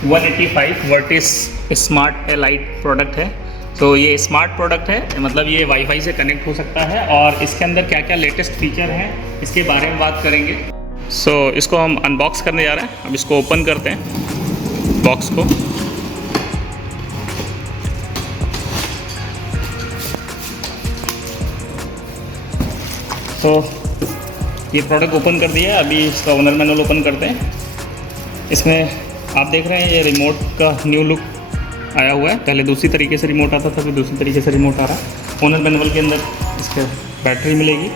185 vertices smart light product है। तो ये स्मार्ट प्रोडक्ट है, मतलब ये वाईफाई से कनेक्ट हो सकता है और इसके अंदर क्या क्या लेटेस्ट फीचर हैं इसके बारे में बात करेंगे। इसको हम अनबॉक्स करने जा रहे हैं। अब इसको ओपन करते हैं बॉक्स को। तो ये प्रोडक्ट ओपन कर दिया है। अभी इसका ओनर मैनुअल ओपन करते हैं। इसमें आप देख रहे हैं ये रिमोट का न्यू लुक आया हुआ है। पहले दूसरी तरीके से रिमोट आता था, फिर दूसरी तरीके से रिमोट आ रहा है। ओनर मैनुअल के अंदर इसके बैटरी मिलेगी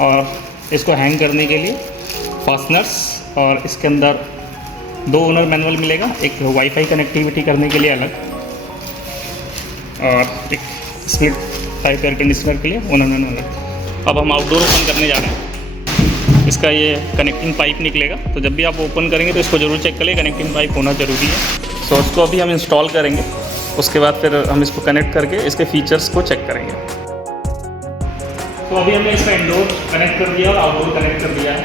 और इसको हैंग करने के लिए फास्टनर्स, और इसके अंदर 2 ओनर मैनुअल मिलेगा, एक वाईफाई कनेक्टिविटी करने के लिए अलग और एक स्प्लिट टाइप एयर कंडीशनर के लिए ओनर मैनुअल अलग। अब हम आउटडोर ओपन करने जा रहे हैं। इसका ये कनेक्टिंग पाइप निकलेगा, तो जब भी आप ओपन करेंगे तो इसको ज़रूर चेक करें, कनेक्टिंग पाइप होना ज़रूरी है। तो इसको अभी हम इंस्टॉल करेंगे, उसके बाद फिर हम इसको कनेक्ट करके इसके फीचर्स को चेक करेंगे। तो अभी हमने इसका इंडोर कनेक्ट कर दिया और आउटडोर कनेक्ट कर दिया है।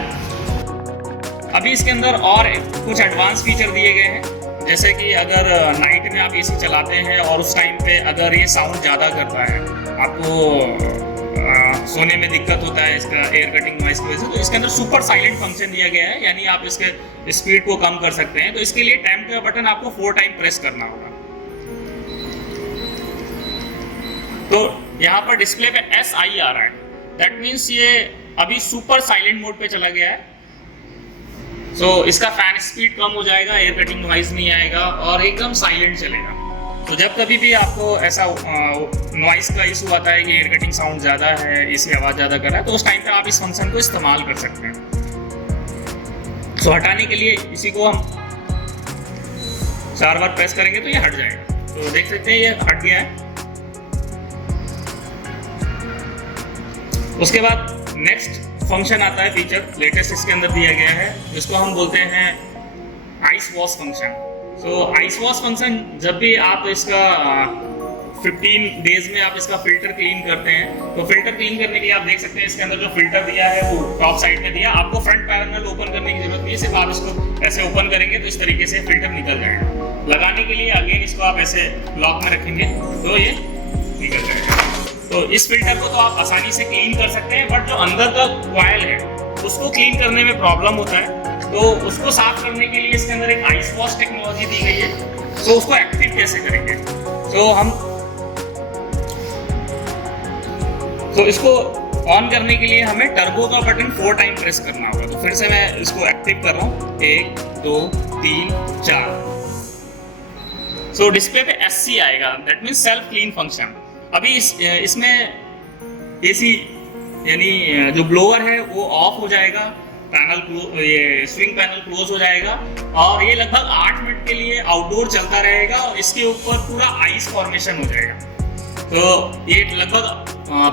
अभी इसके अंदर और कुछ एडवांस फीचर दिए गए हैं, जैसे कि अगर नाइट में आप एसी चलाते हैं और उस टाइम पे अगर ये साउंड ज़्यादा करता है, आपको सोने में दिक्कत होता है इसका एयर कटिंग नॉइस की वजह से, तो इसके अंदर सुपर साइलेंट फंक्शन दिया गया है, यानी आप इसके स्पीड को कम कर सकते हैं। तो इसके लिए टाइम का बटन आपको 4 टाइम प्रेस करना होगा। तो यहाँ पर डिस्प्ले पे SI आ रहा है, दैट मीन्स ये अभी सुपर साइलेंट मोड पे चला गया है। तो इसका फैन स्पीड कम हो जाएगा, एयर कटिंग नॉइस नहीं आएगा और एकदम साइलेंट चलेगा। तो जब कभी भी आपको ऐसा नॉइस का इशू आता है कि एयर कटिंग साउंड ज़्यादा है, इसकी आवाज़ ज़्यादा कर रहा है, तो उस टाइम पे आप इस फंक्शन को इस्तेमाल कर सकते हैं। तो हटाने के लिए इसी को हम 4 बार प्रेस करेंगे तो ये हट जाएगा। तो देख सकते हैं ये हट गया है। उसके बाद नेक्स्ट फंक्शन आता है, फीचर लेटेस्ट इसके अंदर दिया गया है, जिसको हम बोलते हैं आइस वॉश फंक्शन। तो आइस वॉश फंक्शन, जब भी आप इसका 15 डेज में आप इसका फिल्टर क्लीन करते हैं, तो फिल्टर क्लीन करने के लिए आप देख सकते हैं इसके अंदर जो फिल्टर दिया है वो टॉप साइड में दिया। आपको फ्रंट पैनल ओपन करने की जरूरत नहीं है, सिर्फ आप इसको ऐसे ओपन करेंगे तो इस तरीके से फिल्टर निकल जाएगा। लगाने के लिए अगेन इसको आप ऐसे लॉक में रखेंगे तो ये निकल जाएगा। तो इस फिल्टर को तो आप आसानी से क्लीन कर सकते हैं, बट जो अंदर का कॉइल है उसको क्लीन करने में प्रॉब्लम होता है। तो उसको साफ करने के लिए इसके अंदर एक आइस वॉश टेक्नोलॉजी दी गई है। तो उसको एक्टिव कैसे करेंगे? तो इसको ऑन करने के लिए हमें टर्बो का बटन 4 टाइम प्रेस करना होगा। तो फिर से मैं इसको एक्टिव कर रहा हूँ, 1 2 3 4। सो डिस्प्ले पे SC आएगा, that means self clean function. अभी इसमें AC यानी जो ब्लोअर है वो ऑफ हो जाएगा, ये स्विंग पैनल क्लोज हो जाएगा और ये लगभग 8 मिनट के लिए आउटडोर चलता रहेगा और इसके ऊपर पूरा आइस फॉर्मेशन हो जाएगा। तो ये लगभग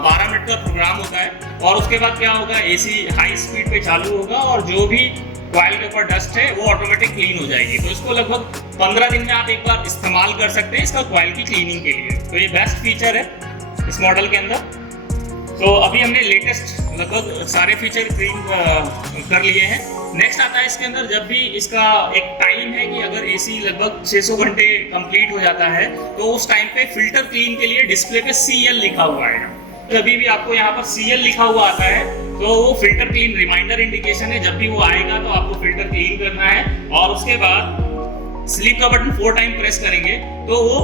12 मिनट का प्रोग्राम होता है और उसके बाद क्या होगा, AC हाई स्पीड पे चालू होगा और जो भी कॉइल के ऊपर डस्ट है वो ऑटोमेटिक क्लीन हो जाएगी। तो इसको लगभग 15 दिन में आप एक बार इस्तेमाल कर सकते हैं इसका कॉइल की क्लीनिंग के लिए। तो ये बेस्ट फीचर है इस मॉडल के अंदर। तो अभी हमने लेटेस्ट लगभग सारे फीचर क्लीन कर लिए हैं। नेक्स्ट आता है इसके अंदर, जब भी इसका एक टाइम है कि अगर AC लगभग 600 घंटे कंप्लीट हो जाता है तो उस टाइम पे फिल्टर क्लीन के लिए डिस्प्ले पे CL लिखा हुआ आएगा। कभी भी आपको यहाँ पर CL लिखा हुआ आता है तो वो फिल्टर क्लीन रिमाइंडर इंडिकेशन है। जब भी वो आएगा तो आपको फिल्टर क्लीन करना है और उसके बाद स्लीप का बटन 4 टाइम प्रेस करेंगे तो वो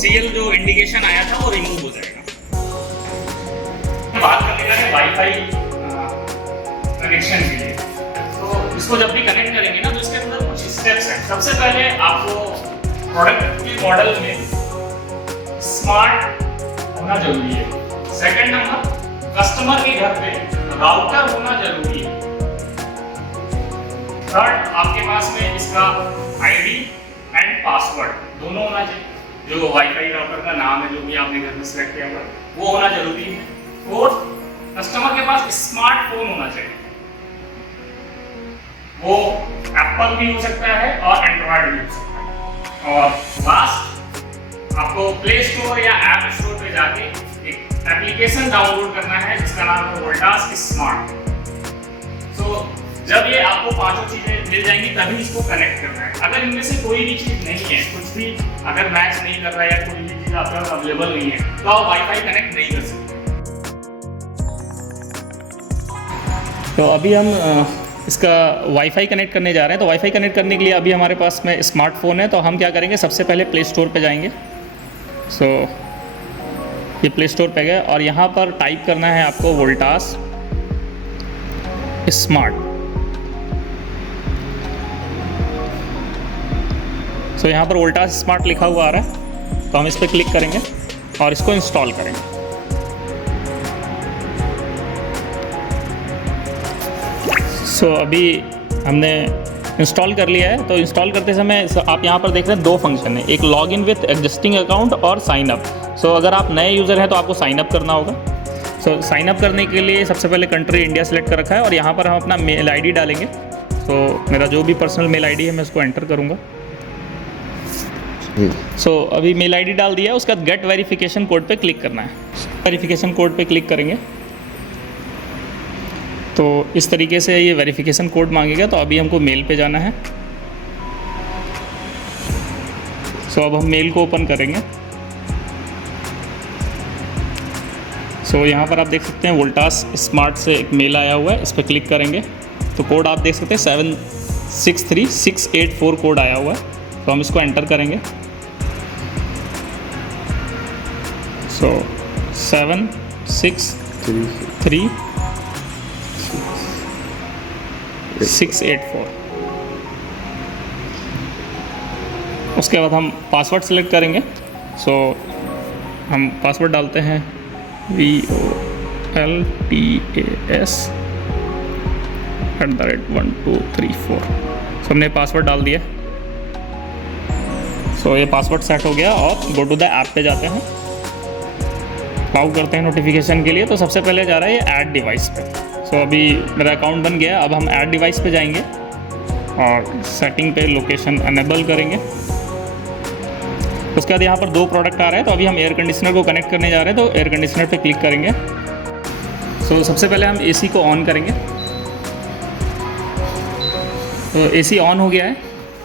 CL जो इंडिकेशन आया था वो रिमूव हो जाएगा। बात करने का है वाईफाई कनेक्शन के लिए। तो इसको जब भी कनेक्ट करेंगे ना तो इसके अंदर कुछ स्टेप्स हैं। सबसे पहले आपको प्रोडक्ट के मॉडल में स्मार्ट होना जरूरी है। सेकंड नंबर, कस्टमर के घर पे राउटर होना जरूरी है। थर्ड, आपके पास में इसका ID एंड पासवर्ड दोनों होना चाहिए। जो वाईफाई राउटर का नाम है, जो भी आपने घर में सेलेक्ट किया हुआ, वो होना जरूरी है। फोर्थ, कस्टमर के पास स्मार्टफोन होना चाहिए। वो एप्पल भी हो सकता है और एंड्रॉयड भी हो सकता है। और लास्ट, आपको प्ले स्टोर या ऐप स्टोर पे जाके एक एप्लीकेशन डाउनलोड करना है जिसका नाम है वोल्टास स्मार्ट। जब ये आपको 5 चीजें मिल जाएंगी तभी इसको कनेक्ट करना है। अगर इनमें से कोई भी चीज़ नहीं है, कुछ भी अगर मैच नहीं कर रहा है या कोई भी चीज़ आपके पास अवेलेबल नहीं है तो आप वाईफाई कनेक्ट नहीं कर सकते। तो अभी हम इसका वाईफाई कनेक्ट करने जा रहे हैं। तो वाईफाई कनेक्ट करने के लिए अभी हमारे पास में स्मार्टफोन है, तो हम क्या करेंगे, सबसे पहले प्ले स्टोर पे जाएंगे। सो ये प्ले स्टोर पे गए और यहाँ पर टाइप करना है आपको वोल्टास स्मार्ट। सो यहाँ पर वोल्टास स्मार्ट लिखा हुआ आ रहा है, तो हम इस पर क्लिक करेंगे और इसको इंस्टॉल करेंगे। सो अभी हमने इंस्टॉल कर लिया है। तो इंस्टॉल करते समय आप यहाँ पर देख रहे हैं दो फंक्शन है, एक लॉगिन विथ एग्जिस्टिंग अकाउंट और साइन अप। सो अगर आप नए यूज़र हैं तो आपको साइन अप करना होगा। सो साइन अप करने के लिए सबसे पहले कंट्री इंडिया सेलेक्ट कर रखा है और यहाँ पर हम अपना मेल आईडी डालेंगे। सो मेरा जो भी पर्सनल मेल आईडी है मैं उसको एंटर करूँगा। सो अभी मेल आईडी डाल दिया है, उसके बाद गेट वेरिफिकेशन कोड पे क्लिक करना है। वेरिफिकेशन कोड पे क्लिक करेंगे तो इस तरीके से ये वेरिफिकेशन कोड मांगेगा। तो अभी हमको मेल पे जाना है। सो अब हम मेल को ओपन करेंगे। सो यहाँ पर आप देख सकते हैं वोल्टास स्मार्ट से एक मेल आया हुआ है, इस पर क्लिक करेंगे तो कोड आप देख सकते हैं 763684 कोड आया हुआ है। तो हम इसको एंटर करेंगे। सो 763684। उसके बाद हम पासवर्ड सेलेक्ट करेंगे। सो हम पासवर्ड डालते हैं VOLTAS@1234। सो हमने पासवर्ड डाल दिया। सो ये पासवर्ड सेट हो गया और गो टू द ऐप पे जाते हैं, लॉग करते हैं नोटिफिकेशन के लिए। तो सबसे पहले जा रहा है ये ऐड डिवाइस पे। सो अभी मेरा अकाउंट बन गया। अब हम ऐड डिवाइस पे जाएंगे और सेटिंग पे लोकेशन अनेबल करेंगे। उसके बाद यहाँ पर दो प्रोडक्ट आ रहे हैं, तो अभी हम एयर कंडीशनर को कनेक्ट करने जा रहे हैं। तो एयर कंडीशनर पे क्लिक करेंगे। सो सबसे पहले हम एसी को ऑन करेंगे। तो एसी ऑन हो गया है।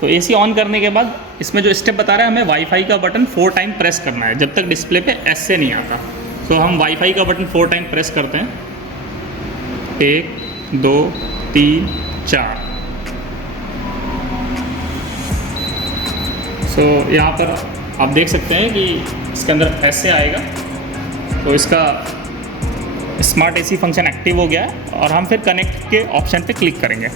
तो एसी ऑन करने के बाद इसमें जो स्टेप बता रहा है, हमें वाईफाई का बटन 4 टाइम प्रेस करना है जब तक डिस्प्ले पे एस से नहीं आता। तो हम वाईफाई का बटन 4 टाइम प्रेस करते हैं, 1 2 3 4। सो यहाँ पर आप देख सकते हैं कि इसके अंदर ऐसे आएगा। तो इसका स्मार्ट एसी फंक्शन एक्टिव हो गया है और हम फिर कनेक्ट के ऑप्शन पे क्लिक करेंगे।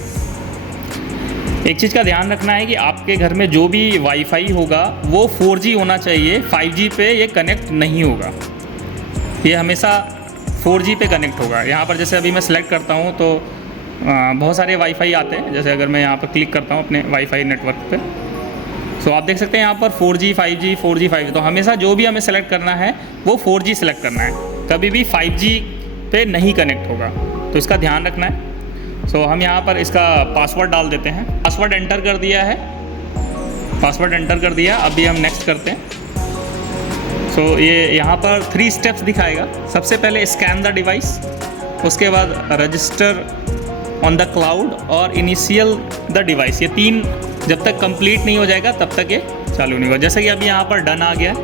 एक चीज़ का ध्यान रखना है कि आपके घर में जो भी वाईफाई होगा वो 4G होना चाहिए, 5G पे ये कनेक्ट नहीं होगा। ये हमेशा 4G पे कनेक्ट होगा। यहाँ पर जैसे अभी मैं सेलेक्ट करता हूँ तो बहुत सारे वाईफाई आते हैं। जैसे अगर मैं यहाँ पर क्लिक करता हूँ अपने वाईफाई नेटवर्क पे, तो आप देख सकते हैं यहाँ पर 4G 5G 4G 5G। तो हमेशा जो भी हमें सेलेक्ट करना है वो 4G सेलेक्ट करना है, कभी भी 5G पे नहीं कनेक्ट होगा। तो इसका ध्यान रखना है। सो हम यहाँ पर इसका पासवर्ड डाल देते हैं। पासवर्ड एंटर कर दिया है, पासवर्ड एंटर कर दिया। अभी हम नेक्स्ट करते हैं। सो ये यहाँ पर 3 स्टेप्स दिखाएगा। सबसे पहले स्कैन द डिवाइस, उसके बाद रजिस्टर ऑन द क्लाउड और इनिशियल द डिवाइस। ये 3 जब तक कंप्लीट नहीं हो जाएगा तब तक ये चालू नहीं होगा। जैसे कि अभी यहाँ पर डन आ गया है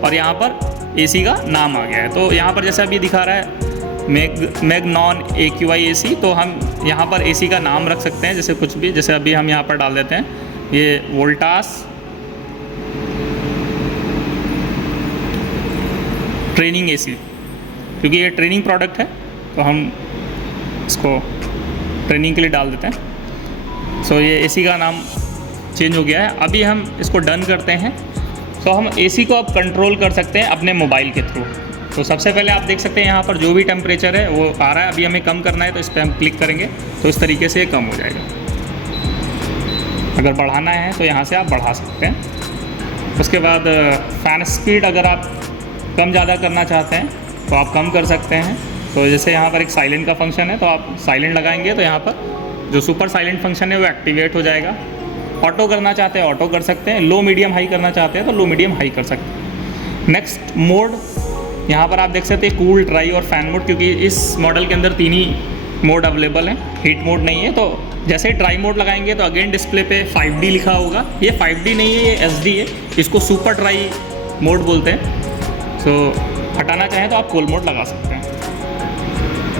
और यहाँ पर एसी का नाम आ गया है। तो यहाँ पर जैसे अभी दिखा रहा है मैगनॉन AQI AC, तो हम यहाँ पर एसी का नाम रख सकते हैं जैसे कुछ भी। जैसे अभी हम यहाँ पर डाल देते हैं ये वोल्टास ट्रेनिंग AC, क्योंकि ये ट्रेनिंग प्रोडक्ट है तो हम इसको ट्रेनिंग के लिए डाल देते हैं। सो ये एसी का नाम चेंज हो गया है। अभी हम इसको डन करते हैं। सो हम एसी को अब कंट्रोल कर सकते हैं अपने मोबाइल के थ्रू। तो सबसे पहले आप देख सकते हैं यहाँ पर जो भी टेम्परेचर है वो आ रहा है। अभी हमें कम करना है तो इस पर हम क्लिक करेंगे तो इस तरीके से ये कम हो जाएगा। अगर बढ़ाना है तो यहाँ से आप बढ़ा सकते हैं। उसके बाद फ़ैन स्पीड अगर आप कम ज़्यादा करना चाहते हैं तो आप कम कर सकते हैं। तो जैसे यहाँ पर एक साइलेंट का फंक्शन है, तो आप साइलेंट लगाएंगे तो यहाँ पर जो सुपर साइलेंट फंक्शन है वो एक्टिवेट हो जाएगा। ऑटो करना चाहते हैं ऑटो कर सकते हैं, लो मीडियम हाई करना चाहते हैं तो लो मीडियम हाई कर सकते हैं। नेक्स्ट मोड यहाँ पर आप देख सकते हैं कूल, ड्राई और फैन मोड, क्योंकि इस मॉडल के अंदर 3 ही मोड अवेलेबल है, हीट मोड नहीं है। तो जैसे ही ड्राई मोड लगाएंगे तो अगेन डिस्प्ले पे 5D लिखा होगा। ये 5D नहीं है, ये SD है, इसको सुपर ड्राई मोड बोलते हैं। सो हटाना चाहें तो आप कूल मोड लगा सकते हैं।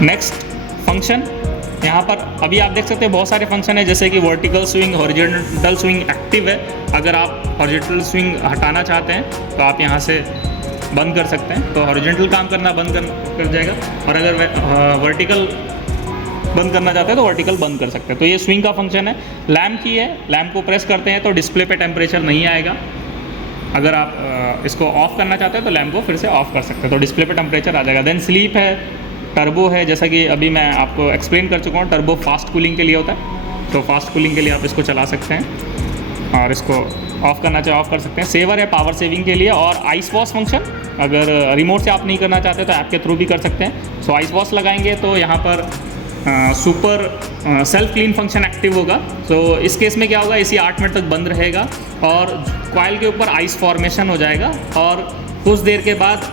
नेक्स्ट फंक्शन, यहाँ पर अभी आप देख सकते हैं बहुत सारे फंक्शन है, जैसे कि vertical swing, horizontal swing active है। अगर आप हॉरिजॉन्टल स्विंग हटाना चाहते हैं तो आप यहाँ से बंद कर सकते हैं, तो हॉरिजॉन्टल काम करना बंद कर जाएगा। और अगर वर्टिकल बंद करना चाहते हैं तो वर्टिकल बंद कर सकते हैं। तो ये स्विंग का फंक्शन है। लैम्प की है, लैम्प को प्रेस करते हैं तो डिस्प्ले पे टेम्परेचर नहीं आएगा। अगर आप इसको ऑफ करना चाहते हैं तो लैम्प को फिर से ऑफ कर सकते हैं, तो डिस्प्ले पे टेम्परेचर आ जाएगा। देन स्लीप है, टर्बो है, जैसा कि अभी मैं आपको एक्सप्लेन कर चुका हूँ। टर्बो फास्ट कूलिंग के लिए होता है, तो फास्ट कूलिंग के लिए आप इसको चला सकते हैं और इसको ऑफ़ करना चाहे ऑफ़ कर सकते हैं। सेवर है पावर सेविंग के लिए। और आइस वॉश फंक्शन, अगर रिमोट से आप नहीं करना चाहते तो ऐप के थ्रू भी कर सकते हैं। सो आइस वॉश लगाएंगे तो यहाँ पर super self clean function active होगा। तो इस केस में क्या होगा, इसी 8 मिनट तक बंद रहेगा और कॉइल के ऊपर आइस फॉर्मेशन हो जाएगा और कुछ देर के बाद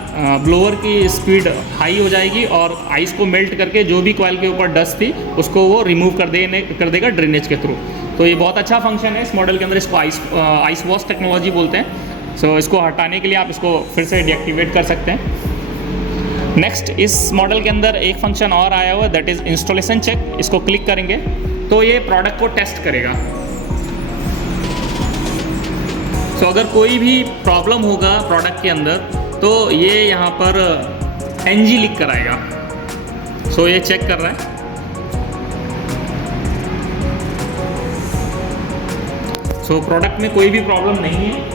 ब्लोअर की स्पीड हाई हो जाएगी और आइस को मेल्ट करके जो भी कॉइल के ऊपर डस्ट थी उसको वो रिमूव कर देगा ड्रेनेज के थ्रू। तो ये बहुत अच्छा फंक्शन है इस मॉडल के अंदर, इसको आइस वॉश टेक्नोलॉजी बोलते हैं। सो इसको हटाने के लिए आप इसको फिर से डीएक्टिवेट कर सकते हैं। नेक्स्ट, इस मॉडल के अंदर एक फंक्शन और आया हुआ है, दैट इज़ इंस्टॉलेशन चेक। इसको क्लिक करेंगे तो ये प्रोडक्ट को टेस्ट करेगा। सो अगर कोई भी प्रॉब्लम होगा प्रोडक्ट के अंदर तो ये यहाँ पर NG लिख कर आएगा। सो ये चेक कर रहा है। सो प्रोडक्ट में कोई भी प्रॉब्लम नहीं है।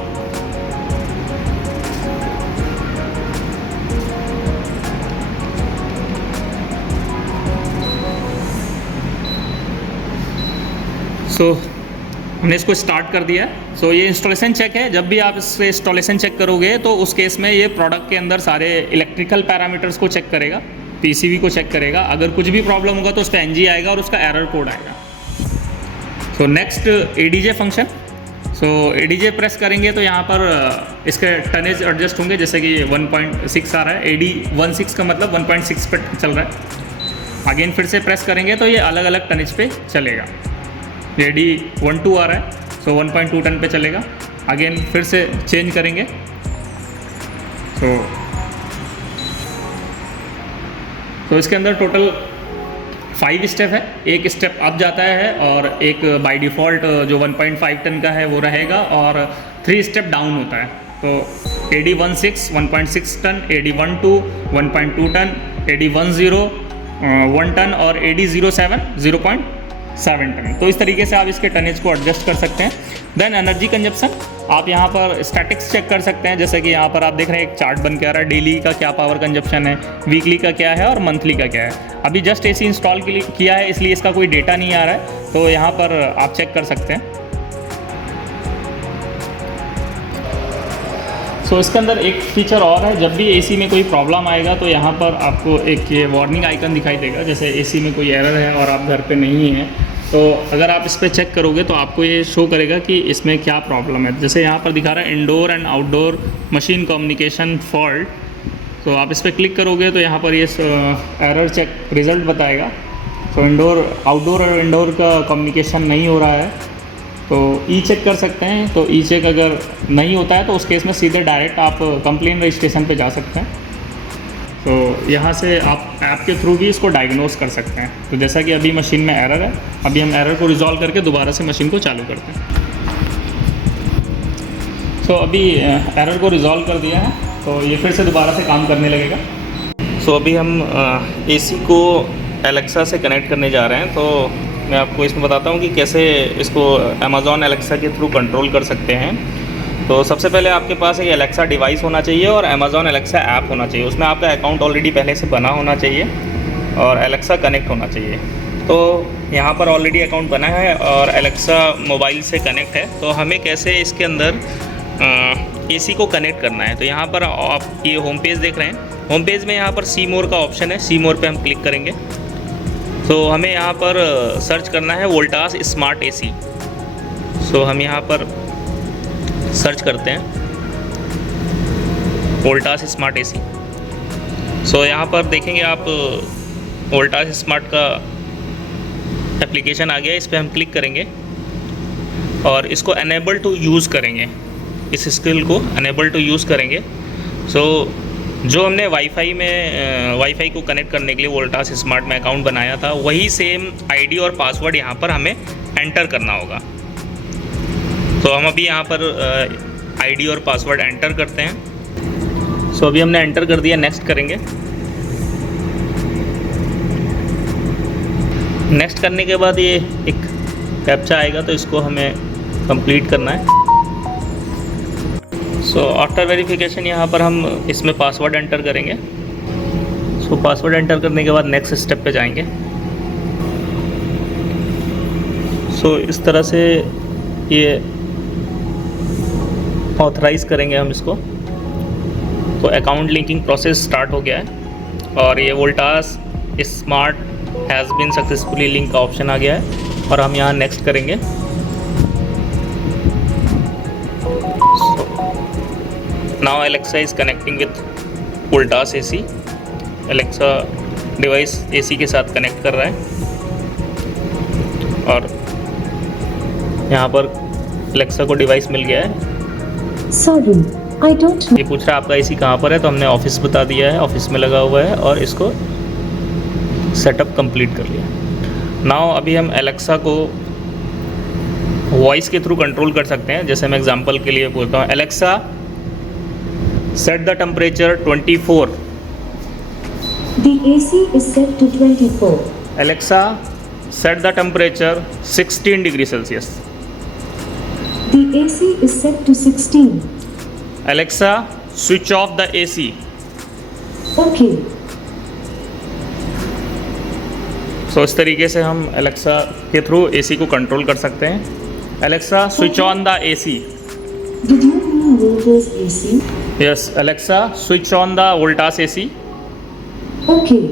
सो हमने इसको स्टार्ट कर दिया है। सो ये इंस्टॉलेशन चेक है। जब भी आप इससे इंस्टॉलेशन चेक करोगे तो उस केस में ये प्रोडक्ट के अंदर सारे इलेक्ट्रिकल पैरामीटर्स को चेक करेगा, PCB को चेक करेगा। अगर कुछ भी प्रॉब्लम होगा तो उस पर NG आएगा और उसका एरर कोड आएगा। So next ADJ function. So ADJ press करेंगे तो यहाँ पर इसके टनेज एडजस्ट होंगे, जैसे कि 1.6 आ रहा है। AD 16 का मतलब 1.6 पे चल रहा है। अगेन फिर से प्रेस करेंगे तो ये अलग अलग टनेज पे चलेगा। AD 12 आ रहा है, सो 1.2 टन पे चलेगा। अगेन फिर से चेंज करेंगे तो इसके अंदर टोटल 5 स्टेप है। एक स्टेप अप जाता है और एक बाय डिफ़ॉल्ट जो 1.5 टन का है वो रहेगा और 3 स्टेप डाउन होता है। तो AD 16 1.6 ton, AD 12 1.2 ton, AD 10 1 ton और AD 07 0.7 टन। तो इस तरीके से आप इसके टनेज को एडजस्ट कर सकते हैं। देन एनर्जी कंजप्शन, आप यहाँ पर स्टैटिक्स चेक कर सकते हैं, जैसे कि यहाँ पर आप देख रहे हैं एक चार्ट बन के आ रहा है। डेली का क्या पावर कंजप्शन है, वीकली का क्या है और मंथली का क्या है। अभी जस्ट AC इंस्टॉल किया है इसलिए इसका कोई डेटा नहीं आ रहा है, तो यहाँ पर आप चेक कर सकते हैं। सो इसके अंदर एक फीचर और है, जब भी AC में कोई प्रॉब्लम आएगा तो यहाँ पर आपको एक ये वार्निंग आइकन दिखाई देगा। जैसे AC में कोई एरर है और आप घर पे नहीं हैं तो अगर आप इस पर चेक करोगे तो आपको ये शो करेगा कि इसमें क्या प्रॉब्लम है। जैसे यहाँ पर दिखा रहा है indoor and outdoor machine communication fault. तो आप इस पर क्लिक करोगे तो यहाँ पर ये एरर चेक रिज़ल्ट बताएगा। तो आउटडोर और इंडोर का कम्युनिकेशन नहीं हो रहा है, तो ई चेक कर सकते हैं। तो ई चेक अगर नहीं होता है तो उस केस में सीधे डायरेक्ट आप कंप्लेन रजिस्ट्रेशन पे जा सकते हैं। तो यहाँ से आप ऐप के थ्रू भी इसको डायग्नोस कर सकते हैं। तो जैसा कि अभी मशीन में एरर है, अभी हम एरर को रिजॉल्व करके दोबारा से मशीन को चालू करते हैं। तो अभी एरर को रिजॉल्व कर दिया है तो ये फिर से दोबारा से काम करने लगेगा। सो अभी हम AC को एलेक्सा से कनेक्ट करने जा रहे हैं। तो मैं आपको इसमें बताता हूँ कि कैसे इसको Amazon एलेक्सा के थ्रू कंट्रोल कर सकते हैं। तो सबसे पहले आपके पास एक एलेक्सा डिवाइस होना चाहिए और Amazon एलेक्सा ऐप होना चाहिए। उसमें आपका अकाउंट ऑलरेडी पहले से बना होना चाहिए और एलेक्सा कनेक्ट होना चाहिए। तो यहाँ पर ऑलरेडी अकाउंट बना है और एलेक्सा मोबाइल से कनेक्ट है। तो हमें कैसे इसके अंदर AC को कनेक्ट करना है। तो यहाँ पर आप ये होम पेज देख रहे हैं। होम पेज में यहाँ पर सी मोर का ऑप्शन है, सी मोर पे हम क्लिक करेंगे तो हमें यहाँ पर सर्च करना है वोल्टास स्मार्ट AC। सो हम यहाँ पर सर्च करते हैं वोल्टास स्मार्ट AC। सो यहाँ पर देखेंगे आप वोल्टास स्मार्ट का एप्लीकेशन आ गया, इस पर हम क्लिक करेंगे और इसको अनेबल टू यूज़ करेंगे, इस स्किल को अनेबल टू यूज़ करेंगे। सो जो हमने वाईफाई को कनेक्ट करने के लिए वोल्टास स्मार्ट में अकाउंट बनाया था, वही सेम आईडी और पासवर्ड यहाँ पर हमें एंटर करना होगा। तो हम अभी यहाँ पर आईडी और पासवर्ड एंटर करते हैं। सो अभी हमने एंटर कर दिया, नेक्स्ट करेंगे। नेक्स्ट करने के बाद ये एक कैप्चा आएगा, तो इसको हमें कंप्लीट करना है। सो आफ्टर वेरिफिकेशन यहाँ पर हम इसमें पासवर्ड एंटर करेंगे। सो पासवर्ड एंटर करने के बाद नेक्स्ट स्टेप पे जाएंगे। सो इस तरह से ये ऑथराइज़ करेंगे हम इसको। तो अकाउंट लिंकिंग प्रोसेस स्टार्ट हो गया है और ये Voltas smart has been successfully link का ऑप्शन आ गया है और हम यहाँ नेक्स्ट करेंगे। Now Alexa is connecting with Voltas AC। Alexa device AC के साथ कनेक्ट कर रहा है और यहाँ पर एलेक्सा को डिवाइस मिल गया है। Sorry, I don't know. ये पूछ रहा है आपका AC कहाँ पर है, तो हमने ऑफिस बता दिया है, ऑफिस में लगा हुआ है और इसको सेटअप कंप्लीट कर लिया। नाउ अभी हम एलेक्सा को वॉइस के थ्रू कंट्रोल कर सकते हैं। जैसे मैं एग्जांपल के लिए बोलता हूँ, Alexa set the temperature 24। The AC is set to 24. Alexa set the temperature 16 degree Celsius. The AC is set to 16. Alexa switch off the AC। Okay. सो इस तरीके से हम एलेक्सा के थ्रू AC को कंट्रोल कर सकते हैं। Alexa switch on the AC। Did you mean Voltas AC? Yes, Alexa switch on the Voltas AC। Okay.